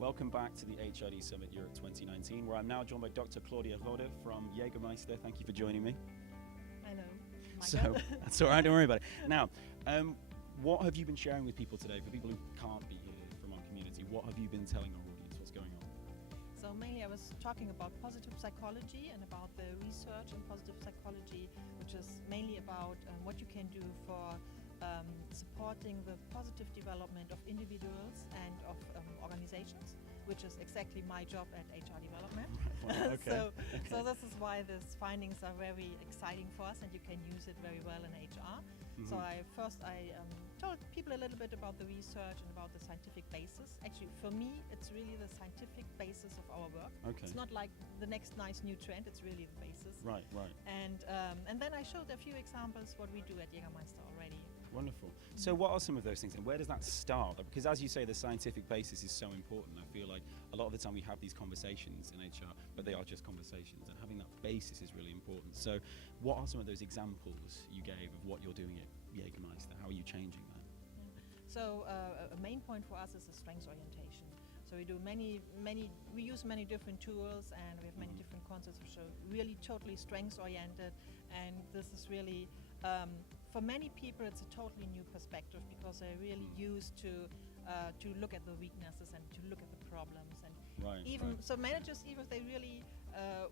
Welcome back to the HRD Summit Europe 2019, where I'm now joined by Dr. Claudia Rohde from Jägermeister. Thank you for joining me. I know. So that's all right, don't worry about it. Now, what have you been sharing with people today? For people who can't be here from our community, what have you been telling our audience? What's going on? So mainly I was talking about positive psychology and about the research in positive psychology, which is mainly about what you can do for supporting the positive development of individuals and of organizations, which is exactly my job at HR development. Okay. So this is why these findings are very exciting for us, and you can use it very well in HR. Mm-hmm. So I told people a little bit about the research and about the scientific basis. Actually, for me, it's really the scientific basis of our work. Okay. It's not like the next nice new trend, it's really the basis. Right. And then I showed a few examples what we do at Jägermeister already. Wonderful. So what are some of those things, and where does that start? Because as you say, the scientific basis is so important. I feel like a lot of the time we have these conversations in HR, but they are just conversations, and having that basis is really important. So what are some of those examples you gave of what you're doing at Jägermeister? How are you changing that? Yeah. So a main point for us is the strengths orientation. So we do we use many different tools, and we have many different concepts which are really totally strengths oriented, and this is really for many people it's a totally new perspective, because they're really used to look at the weaknesses and to look at the problems, and so managers, even if they really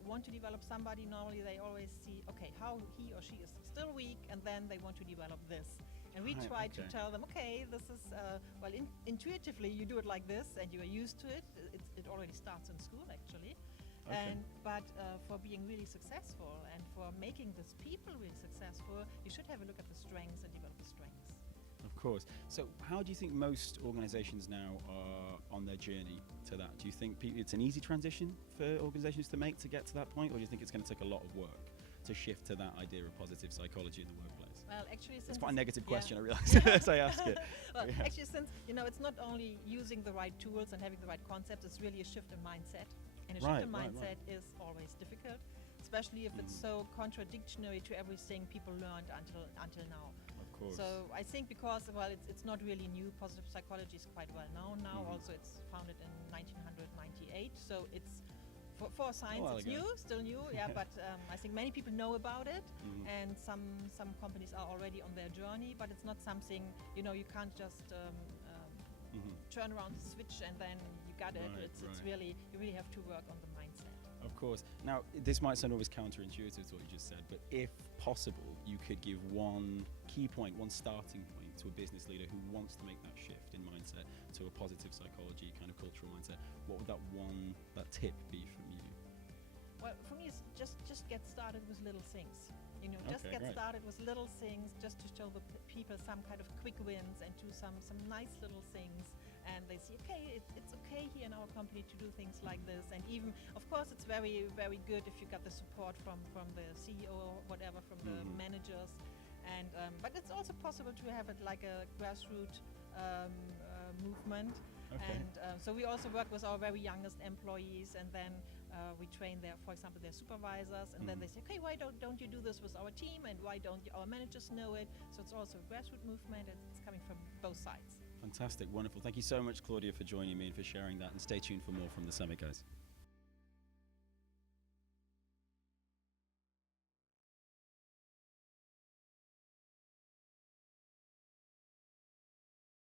want to develop somebody, normally they always see, okay, how he or she is still weak, and then they want to develop this. And we try to tell them, okay, this is, intuitively you do it like this and you are used to it. It already starts in school, actually. Okay. But for being really successful and for making these people really successful, you should have a look at the strengths and develop the strengths. Of course. So how do you think most organizations now are on their journey to that? Do you think it's an easy transition for organizations to make to get to that point, or do you think it's going to take a lot of work to shift to that idea of positive psychology in the workplace? Well, actually, it's quite a negative question, I realize, as I ask it. Well, actually, since it's not only using the right tools and having the right concepts, it's really a shift in mindset. And a shift in mindset is always difficult, especially if it's so contradictory to everything people learned until now. Of course. So I think because it's not really new. Positive psychology is quite well known now. Also, it's founded in 1998, so it's for science, it's new, still new, but I think many people know about it, and some companies are already on their journey, but it's not something, you can't just turn around the switch and then you got it. It's really, you really have to work on the mindset. Of course. Now, this might sound always counterintuitive to what you just said, but if possible, you could give one key point, one starting point to a business leader who wants to make that shift in mindset to a positive psychology kind of cultural mindset, what would that tip be from you? Well, for me, it's just get started with little things. Started with little things, just to show the people some kind of quick wins and do some nice little things, and they see, okay, it's okay here in our company to do things like this. And even, of course, it's very, very good if you got the support from the CEO or whatever, from the managers, and but it's also possible to have it like a grassroots movement. Okay. And so we also work with our very youngest employees, and then we train for example, their supervisors, and then they say, okay, why don't you do this with our team, and why don't our managers know it? So it's also a grassroots movement. It's coming from both sides. Fantastic, wonderful. Thank you so much, Claudia, for joining me and for sharing that, and stay tuned for more from the summit, guys.